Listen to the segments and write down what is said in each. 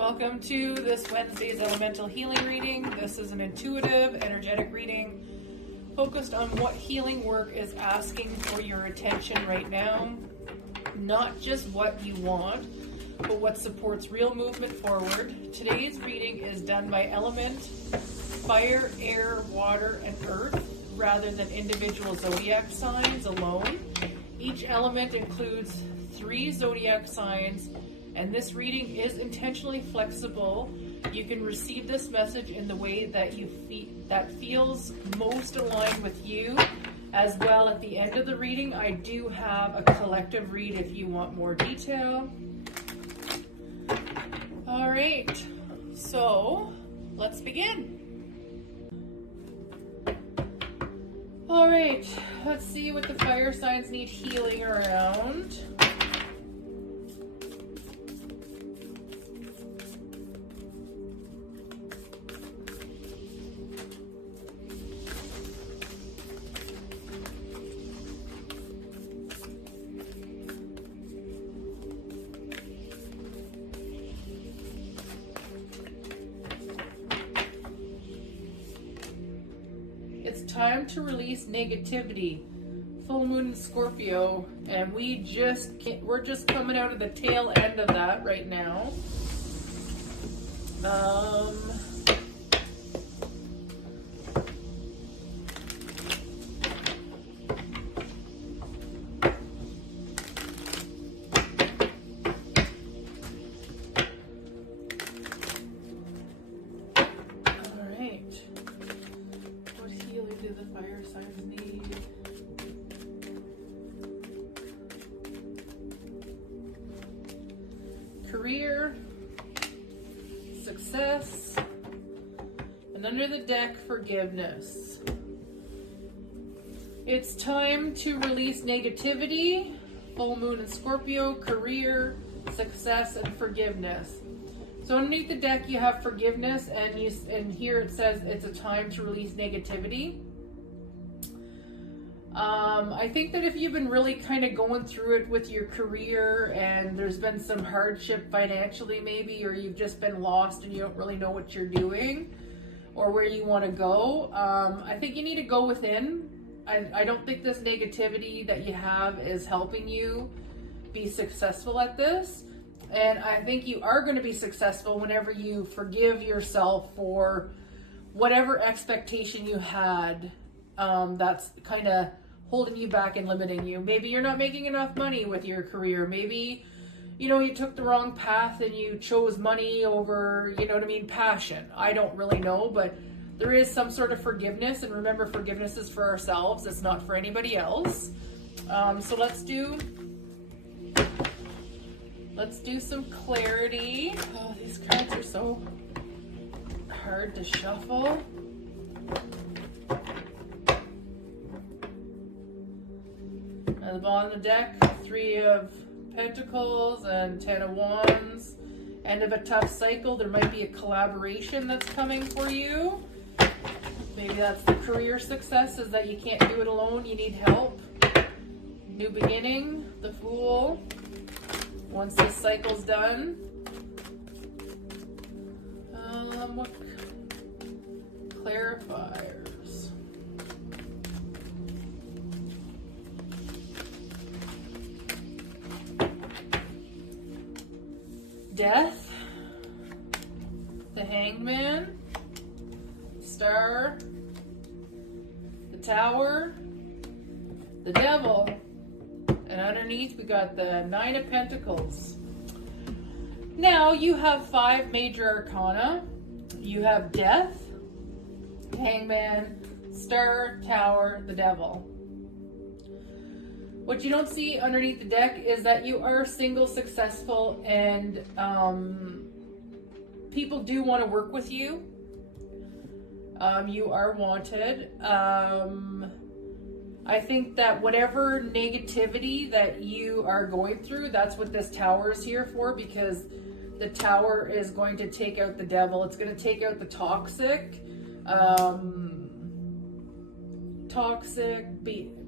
Welcome to this Wednesday's Elemental Healing Reading. This is an intuitive, energetic reading focused on what healing work is asking for your attention right now. Not just what you want, but what supports real movement forward. Today's reading is done by element, fire, air, water, and earth, rather than individual zodiac signs alone. Each element includes 3 zodiac signs, and this reading is intentionally flexible. You can receive this message in the way that that feels most aligned with you. As well, at the end of the reading, I do have a collective read if you want more detail. All right, so let's begin. All right, let's see what the fire signs need healing around. It's time to release negativity. Full moon in Scorpio, and we're just coming out of the tail end of that right now. The fire signs need. Career, success, and under the deck, forgiveness. It's time to release negativity. Full moon in Scorpio, career, success, and forgiveness. So underneath the deck you have forgiveness, and here it says it's a time to release negativity. I think that if you've been really kind of going through it with your career and there's been some hardship financially maybe, or you've just been lost and you don't really know what you're doing or where you want to go, I think you need to go within. I don't think this negativity that you have is helping you be successful at this. And I think you are going to be successful whenever you forgive yourself for whatever expectation you had that's kind of holding you back and limiting you. Maybe you're not making enough money with your career. Maybe, you took the wrong path and you chose money over, passion. I don't really know, but there is some sort of forgiveness. And remember, forgiveness is for ourselves. It's not for anybody else. So let's do some clarity. Oh, these cards are so hard to shuffle. At the bottom of the deck, 3 of Pentacles and 10 of Wands. End of a tough cycle. There might be a collaboration that's coming for you. Maybe that's the career success, is that you can't do it alone. You need help. New beginning, the Fool. Once this cycle's done. What clarifiers? Death, the Hangman, Star, the Tower, the Devil, and underneath we got the 9 of Pentacles. Now you have 5 major arcana. You have Death, Hangman, Star, Tower, the Devil. What you don't see underneath the deck is that you are single, successful, and people do want to work with you. You are wanted. I think that whatever negativity that you are going through, that's what this Tower is here for, because the Tower is going to take out the devil. It's going to take out the toxic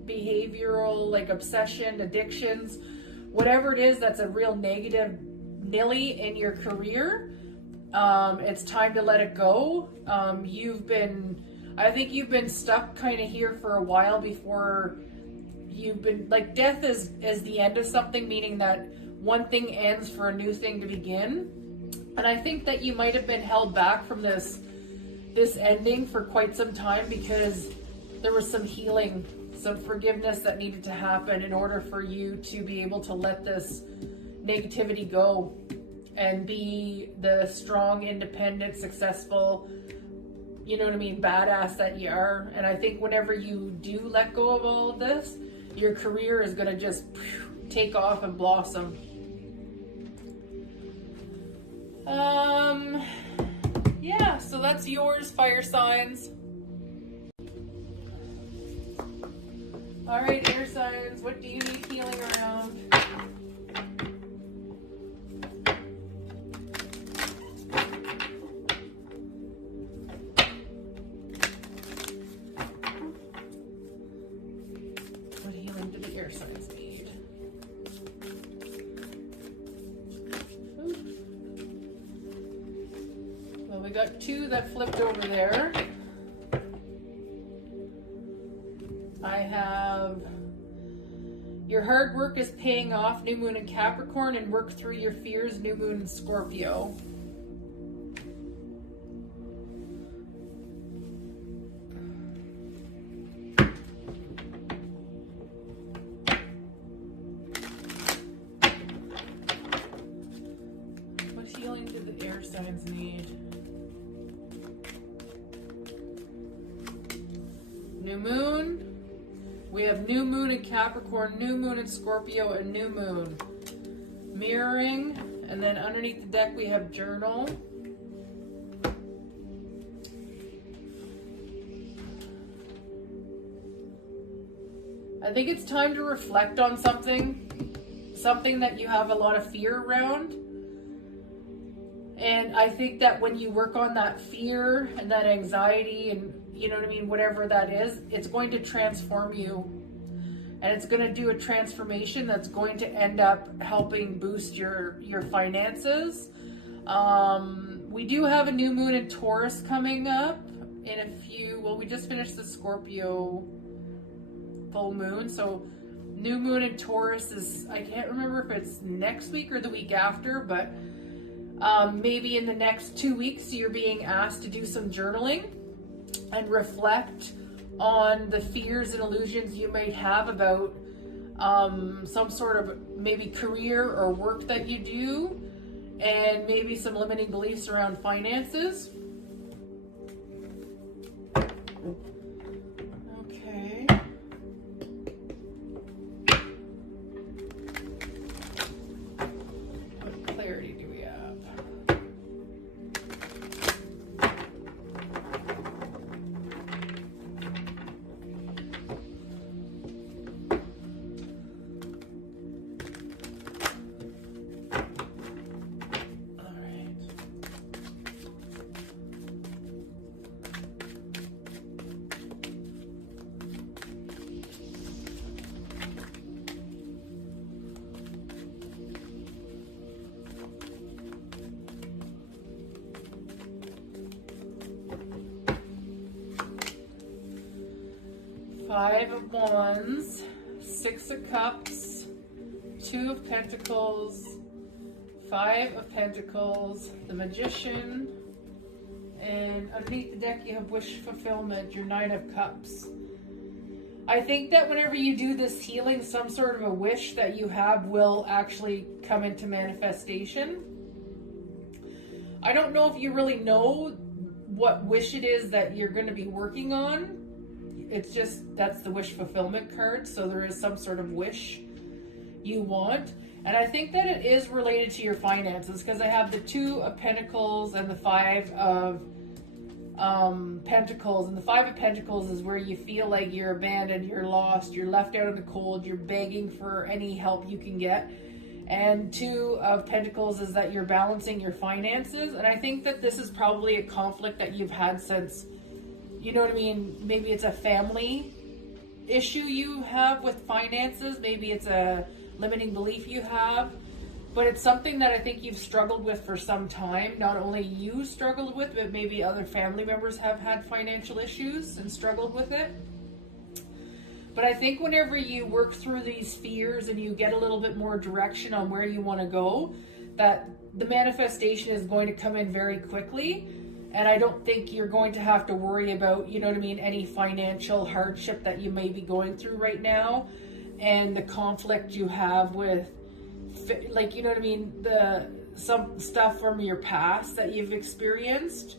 behavioral, like obsession, addictions, whatever it is that's a real negative nilly in your career. It's time to let it go. I think you've been stuck kind of here for a while before you've been, like, death is the end of something, meaning that one thing ends for a new thing to begin. And I think that you might have been held back from this ending for quite some time because there was some healing, some forgiveness that needed to happen in order for you to be able to let this negativity go and be the strong, independent, successful, you know what I mean, badass that you are. And I think whenever you do let go of all of this, your career is going to just take off and blossom. Yeah, so that's yours, fire signs. All right, air signs, what do you need healing around? What healing do the air signs need? Well, we got two that flipped over there. I have your hard work is paying off, new moon in Capricorn, and work through your fears, new moon in Scorpio. What healing do the air signs need? New moon. We have new moon in Capricorn, new moon in Scorpio, and new moon. Mirroring. And then underneath the deck we have journal. I think it's time to reflect on something that you have a lot of fear around. And I think that when you work on that fear and that anxiety and, you know what I mean, whatever that is, it's going to transform you. And it's going to do a transformation that's going to end up helping boost your finances. We do have a new moon in Taurus coming up in a few, well, we just finished the Scorpio full moon. So new moon in Taurus is, I can't remember if it's next week or the week after, but maybe in the next 2 weeks, you're being asked to do some journaling and reflect on the fears and illusions you might have about some sort of maybe career or work that you do, and maybe some limiting beliefs around finances. Okay. What clarity do we have? Five of Wands, Six of Cups, Two of Pentacles, Five of Pentacles, the Magician, and underneath the deck you have Wish Fulfillment, your Nine of Cups. I think that whenever you do this healing, some sort of a wish that you have will actually come into manifestation. I don't know if you really know what wish it is that you're going to be working on. It's just, that's the wish fulfillment card. So there is some sort of wish you want. And I think that it is related to your finances, because I have the Two of Pentacles and the Five of Pentacles. And the Five of Pentacles is where you feel like you're abandoned, you're lost, you're left out in the cold, you're begging for any help you can get. And Two of Pentacles is that you're balancing your finances. And I think that this is probably a conflict that you've had since, you know what I mean, maybe it's a family issue you have with finances, maybe it's a limiting belief you have. but it's something that I think you've struggled with for some time. Not only you struggled with, but maybe other family members have had financial issues and struggled with it. But I think whenever you work through these fears and you get a little bit more direction on where you want to go, that the manifestation is going to come in very quickly. And I don't think you're going to have to worry about, you know what I mean, any financial hardship that you may be going through right now, and the conflict you have with, like, you know what I mean, some stuff from your past that you've experienced.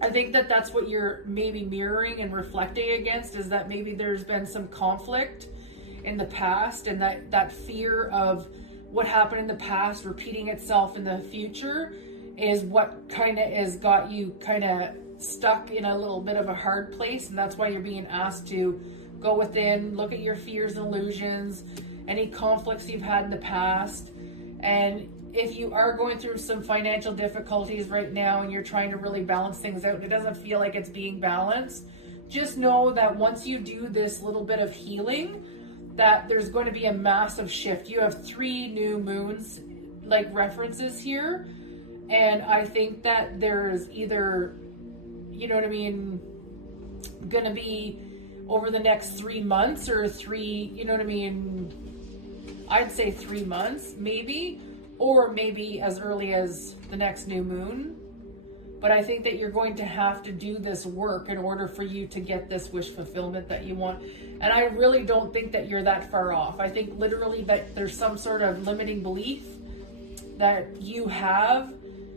I think that that's what you're maybe mirroring and reflecting against, is that maybe there's been some conflict in the past, and that fear of what happened in the past repeating itself in the future is what kind of has got you kind of stuck in a little bit of a hard place. And that's why you're being asked to go within, look at your fears and illusions, any conflicts you've had in the past. And if you are going through some financial difficulties right now and you're trying to really balance things out and it doesn't feel like it's being balanced, just know that once you do this little bit of healing, that there's going to be a massive shift. You have 3 new moons, like, references here. And I think that there's either, you know what I mean, going to be over the next 3 months or 3, you know what I mean, I'd say 3 months maybe, or maybe as early as the next new moon. But I think that you're going to have to do this work in order for you to get this wish fulfillment that you want. And I really don't think that you're that far off. I think literally that there's some sort of limiting belief that you have.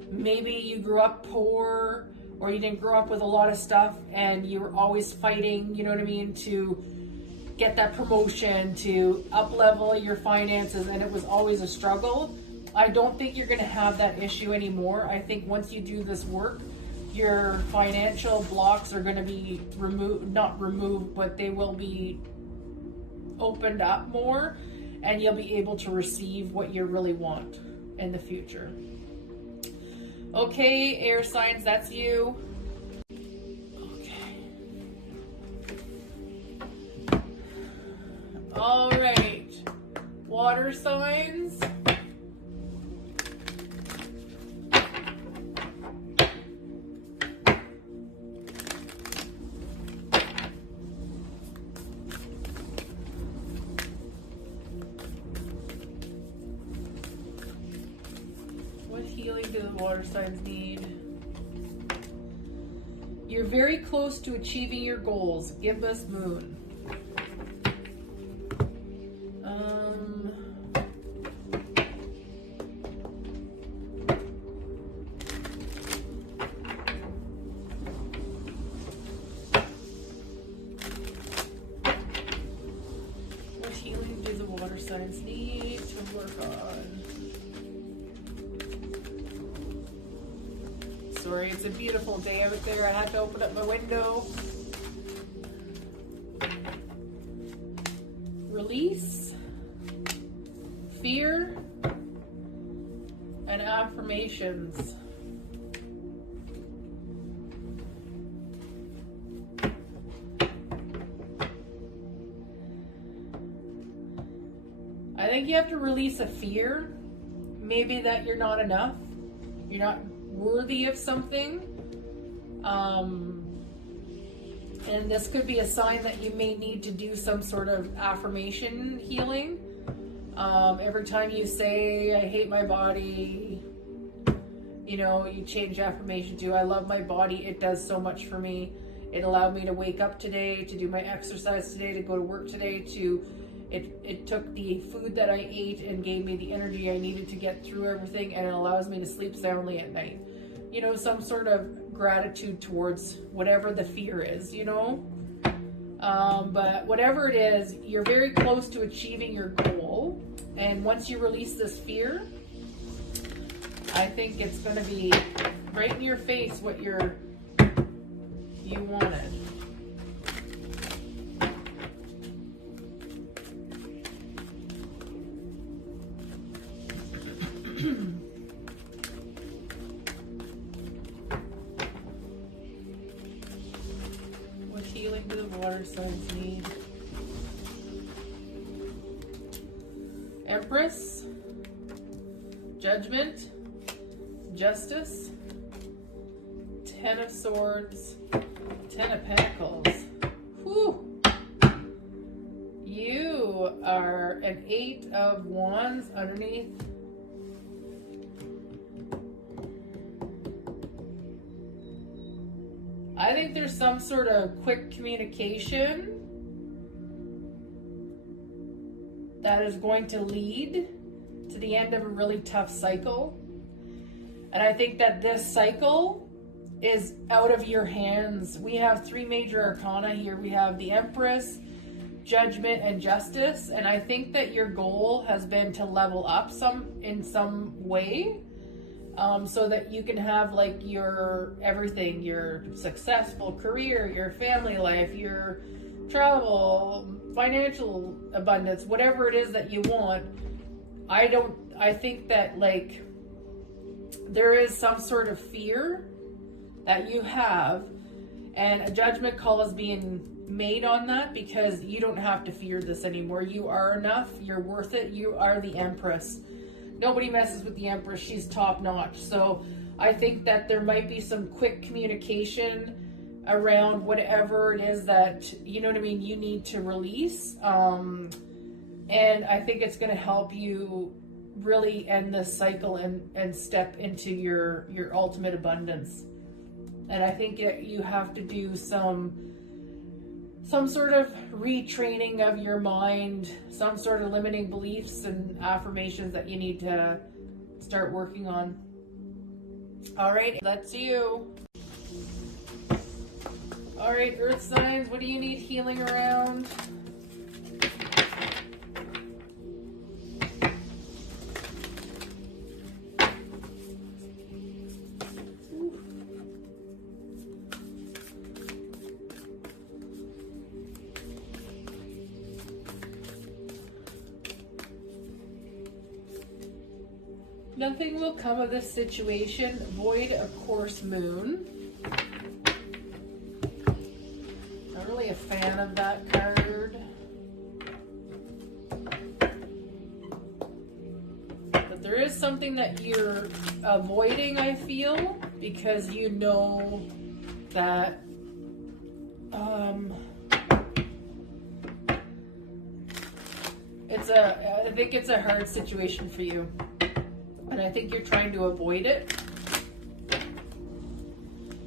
Maybe you grew up poor, or you didn't grow up with a lot of stuff and you were always fighting, you know what I mean, to get that promotion, to up level your finances, and it was always a struggle. I don't think you're going to have that issue anymore. I think once you do this work, your financial blocks are going to be removed, not removed, but they will be opened up more, and you'll be able to receive what you really want in the future. Okay, air signs, that's you. Okay. All right. Water signs. Do the water signs need? You're very close to achieving your goals. Gibbous moon. What healing do the water signs need to work on? Sorry, it's a beautiful day out there. I had to open up my window. Release, fear, and affirmations. I think you have to release a fear, maybe that you're not enough, you're not worthy of something, and this could be a sign that you may need to do some sort of affirmation healing. Every time you say, I hate my body, you know, you change affirmation to, I love my body, it does so much for me. It allowed me to wake up today, to do my exercise today, to go to work today, it took the food that I ate and gave me the energy I needed to get through everything, and it allows me to sleep soundly at night. You know, some sort of gratitude towards whatever the fear is, you know. But whatever it is, you're very close to achieving your goal. And once you release this fear, I think it's going to be right in your face what you wanted. What healing do the water signs need? Empress, Judgment, Justice, Ten of Swords, Ten of Pentacles. Whew. You are an Eight of Wands underneath. I think there's some sort of quick communication that is going to lead to the end of a really tough cycle. And I think that this cycle is out of your hands. We have three major arcana here. We have the Empress, Judgment, and Justice. And I think that your goal has been to level up in some way, so that you can have like your everything, your successful career, your family life, your travel, financial abundance, whatever it is that you want. I think that like there is some sort of fear that you have, and a judgment call is being made on that, because you don't have to fear this anymore. You are enough. You're worth it. You are the Empress. Nobody messes with the Empress. She's top notch. So I think that there might be some quick communication around whatever it is that, you know what I mean, you need to release. And I think it's going to help you really end this cycle and step into your ultimate abundance. And I think you have to do some sort of retraining of your mind, some sort of limiting beliefs and affirmations that you need to start working on. All right, that's you. All right, Earth signs, what do you need healing around? Nothing will come of this situation. Void a course moon. Not really a fan of that card. But there is something that you're avoiding, I feel, because you know that I think it's a hard situation for you. And I think you're trying to avoid it,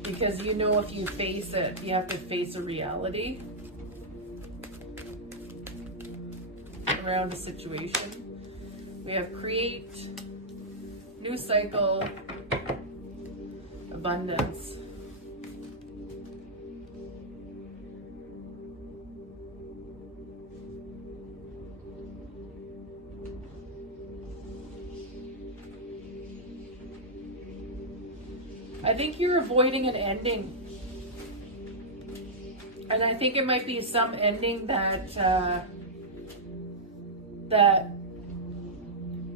because you know if you face it, you have to face a reality around a situation. We have create, new cycle, abundance. I think you're avoiding an ending. And I think it might be some ending that that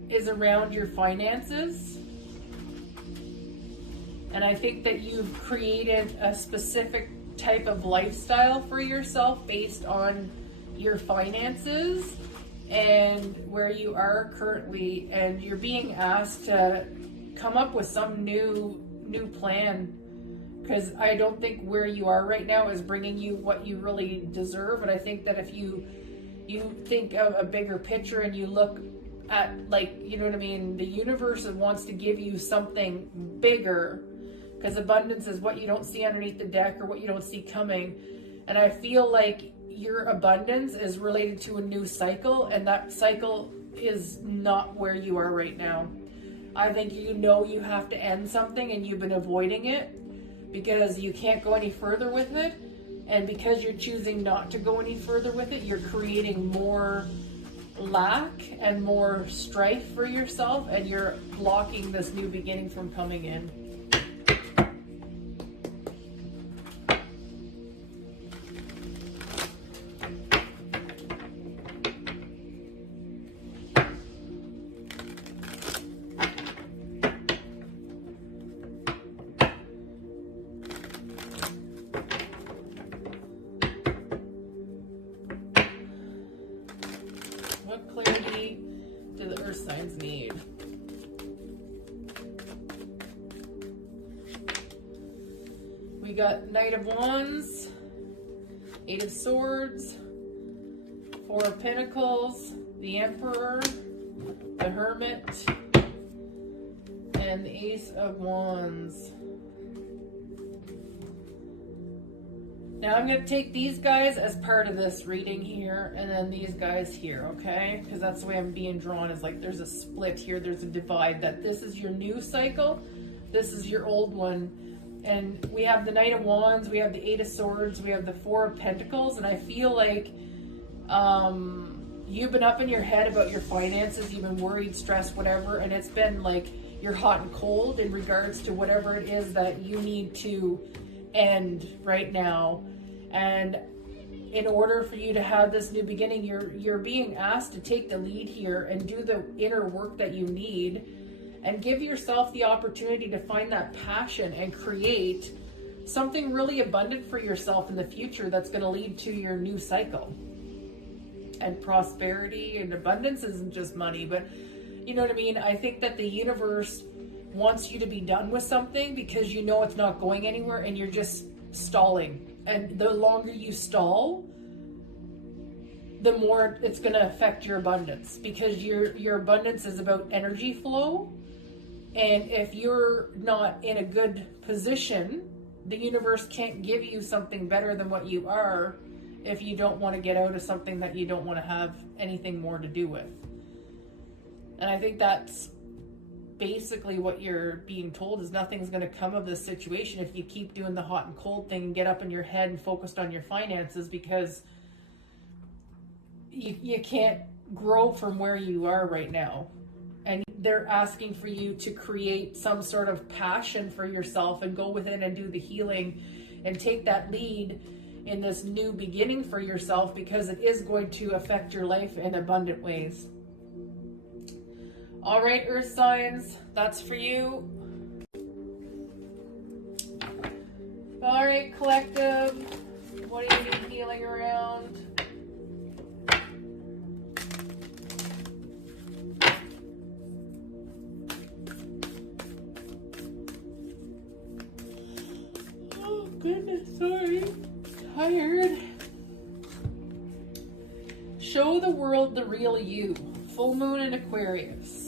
is around your finances. And I think that you've created a specific type of lifestyle for yourself based on your finances and where you are currently, and you're being asked to come up with some new plan, because I don't think where you are right now is bringing you what you really deserve. And I think that if you think of a bigger picture and you look at, like, you know what I mean, the universe wants to give you something bigger, because abundance is what you don't see underneath the deck or what you don't see coming. And I feel like your abundance is related to a new cycle, and that cycle is not where you are right now. I think you know you have to end something, and you've been avoiding it because you can't go any further with it. And because you're choosing not to go any further with it, you're creating more lack and more strife for yourself, and you're blocking this new beginning from coming in. What clarity do the earth signs need? We got Knight of Wands, Eight of Swords, Four of Pentacles, the Emperor, the Hermit, and the Ace of Wands. Now I'm going to take these guys as part of this reading here, and then these guys here, okay? Because that's the way I'm being drawn, is like there's a split here, there's a divide, that this is your new cycle, this is your old one. And we have the Knight of Wands, we have the Eight of Swords, we have the Four of Pentacles, and I feel like you've been up in your head about your finances, you've been worried, stressed, whatever, and it's been like you're hot and cold in regards to whatever it is that you need to end right now. And in order for you to have this new beginning, you're being asked to take the lead here and do the inner work that you need and give yourself the opportunity to find that passion and create something really abundant for yourself in the future that's going to lead to your new cycle. And prosperity and abundance isn't just money, but you know what I mean? I think that the universe wants you to be done with something because you know it's not going anywhere and you're just stalling. And the longer you stall, the more it's going to affect your abundance, because your abundance is about energy flow. And if you're not in a good position, the universe can't give you something better than what you are if you don't want to get out of something that you don't want to have anything more to do with. And I think that's basically what you're being told, is nothing's going to come of this situation if you keep doing the hot and cold thing and get up in your head and focused on your finances, because you can't grow from where you are right now. And they're asking for you to create some sort of passion for yourself and go within and do the healing and take that lead in this new beginning for yourself, because it is going to affect your life in abundant ways. All right, Earth signs, that's for you. All right, collective, what do you need healing around? Oh, goodness, sorry. Tired. Show the world the real you. Full moon in Aquarius.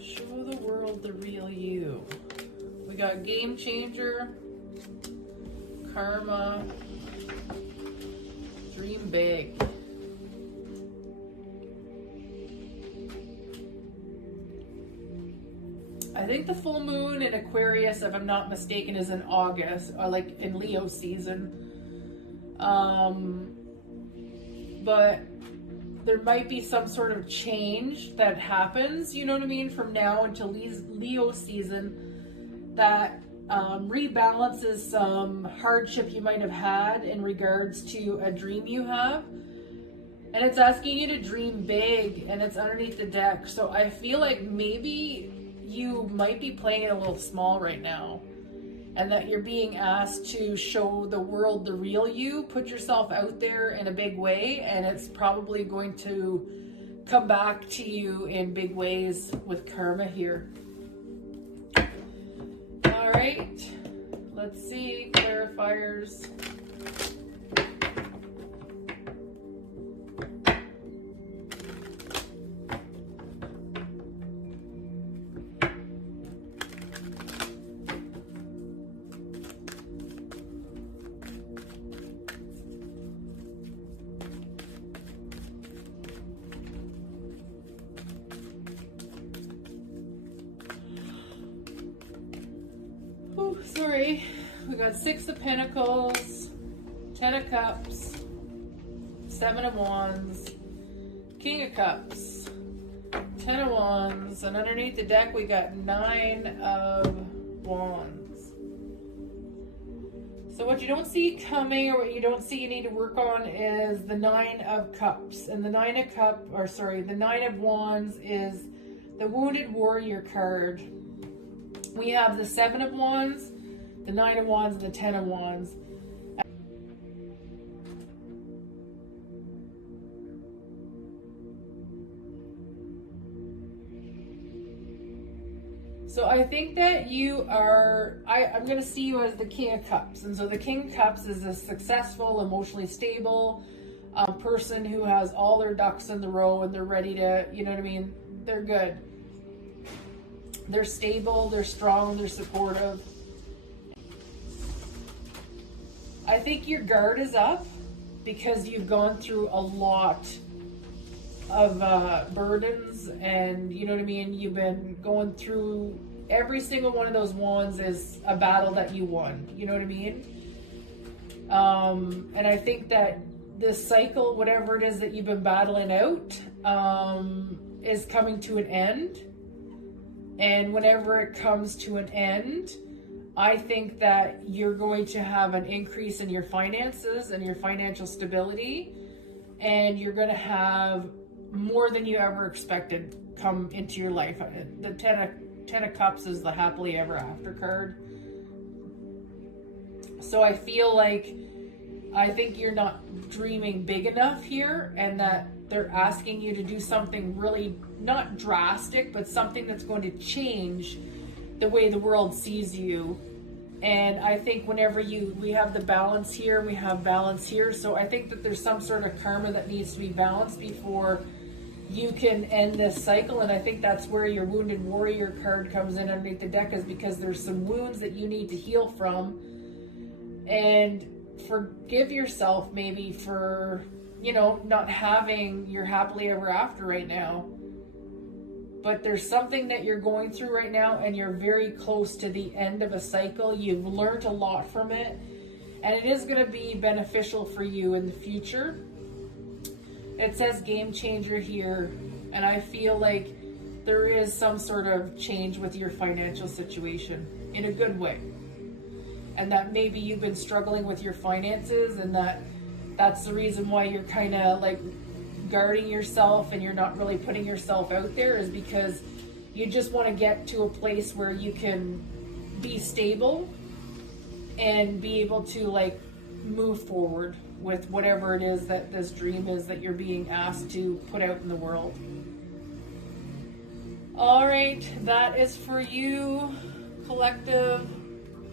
Show the world the real you. We got Game Changer, Karma, Dream Big. I think the full moon in Aquarius, if I'm not mistaken, is in August, or like in Leo season. But there might be some sort of change that happens, you know what I mean, from now until Leo season, that rebalances some hardship you might have had in regards to a dream you have. And it's asking you to dream big, and it's underneath the deck. So I feel like maybe you might be playing it a little small right now, and that you're being asked to show the world the real you, put yourself out there in a big way, and it's probably going to come back to you in big ways with karma here. All right, let's see, clarifiers. Oh, sorry. We got Six of Pentacles, Ten of Cups, Seven of Wands, King of Cups, Ten of Wands, and underneath the deck we got Nine of Wands. So what you don't see coming, or what you don't see you need to work on, is the Nine of Cups. And the Nine of Wands is the Wounded Warrior card. We have the Seven of Wands, the Nine of Wands, and the Ten of Wands. So I think that you are, I'm going to see you as the King of Cups. And so the King of Cups is a successful, emotionally stable person who has all their ducks in the row and they're ready to, you know what I mean? They're good. They're stable, they're strong, they're supportive. I think your guard is up because you've gone through a lot of burdens, and you know what I mean, you've been going through, every single one of those wands is a battle that you won, you know what I mean? And I think that this cycle, whatever it is that you've been battling out, is coming to an end. And whenever it comes to an end, I think that you're going to have an increase in your finances and your financial stability, and you're going to have more than you ever expected come into your life. The Ten of Cups is the happily ever after card. So I feel like, I think you're not dreaming big enough here, and that they're asking you to do something really not drastic, but something that's going to change the way the world sees you. And I think whenever we have the balance here, we have balance here. So I think that there's some sort of karma that needs to be balanced before you can end this cycle. And I think that's where your Wounded Warrior card comes in underneath the deck, is because there's some wounds that you need to heal from. And forgive yourself maybe for, you know, not having your happily ever after right now. But there's something that you're going through right now, and you're very close to the end of a cycle. You've learned a lot from it, and it is going to be beneficial for you in the future. It says game changer here, and I feel like there is some sort of change with your financial situation in a good way. And that maybe you've been struggling with your finances, and that's the reason why you're kind of like guarding yourself and you're not really putting yourself out there, is because you just want to get to a place where you can be stable and be able to like move forward with whatever it is that this dream is that you're being asked to put out in the world. All right, that is for you, collective.